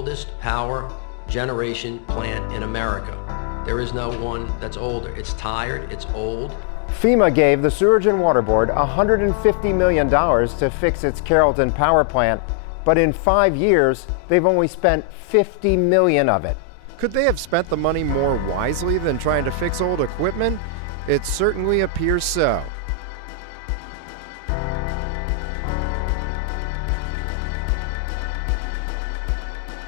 oldest power generation plant in America. There is no one that's older. It's tired, it's old. FEMA gave the Sewerage and Water Board $150 million to fix its Carrollton power plant, but in 5 years, they've only spent $50 million of it. Could they have spent the money more wisely than trying to fix old equipment? It certainly appears so.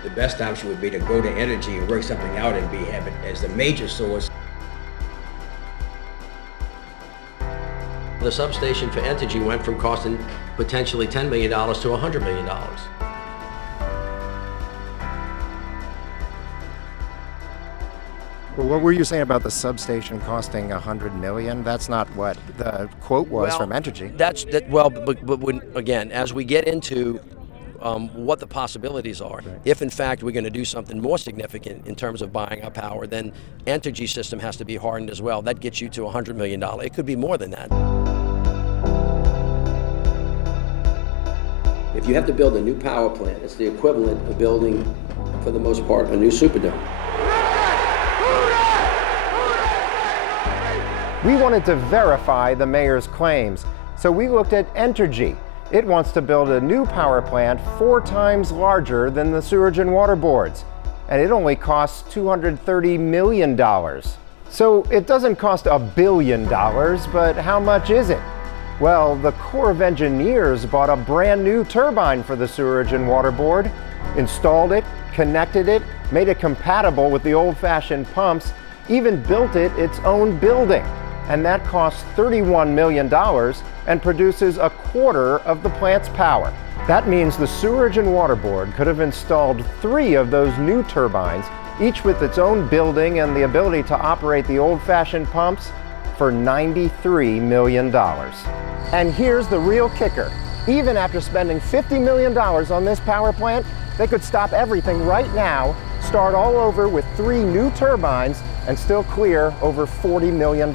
The best option would be to go to energy and work something out and have it as the major source. The substation for Entergy went from costing potentially $10 million to $100 million. Well, what were you saying about the substation costing $100 million? That's not what the quote was from Entergy. But when, again, as we get into what the possibilities are, if in fact we're going to do something more significant in terms of buying up power, then Entergy system has to be hardened as well. That gets you to $100 million. It could be more than that. If you have to build a new power plant, it's the equivalent of building, for the most part, a new Superdome. We wanted to verify the mayor's claims, so we looked at Entergy. It wants to build a new power plant 4 times larger than the Sewerage and Water Boards, and it only costs $230 million. So it doesn't cost $1 billion, but how much is it? Well, the Corps of Engineers bought a brand new turbine for the Sewerage and Water Board, installed it, connected it, made it compatible with the old-fashioned pumps, even built it its own building. And that costs $31 million and produces 1/4 of the plant's power. That means the Sewerage and Water Board could have installed 3 of those new turbines, each with its own building and the ability to operate the old-fashioned pumps, for $93 million. And here's the real kicker. Even after spending $50 million on this power plant, they could stop everything right now, start all over with 3 new turbines, and still clear over $40 million.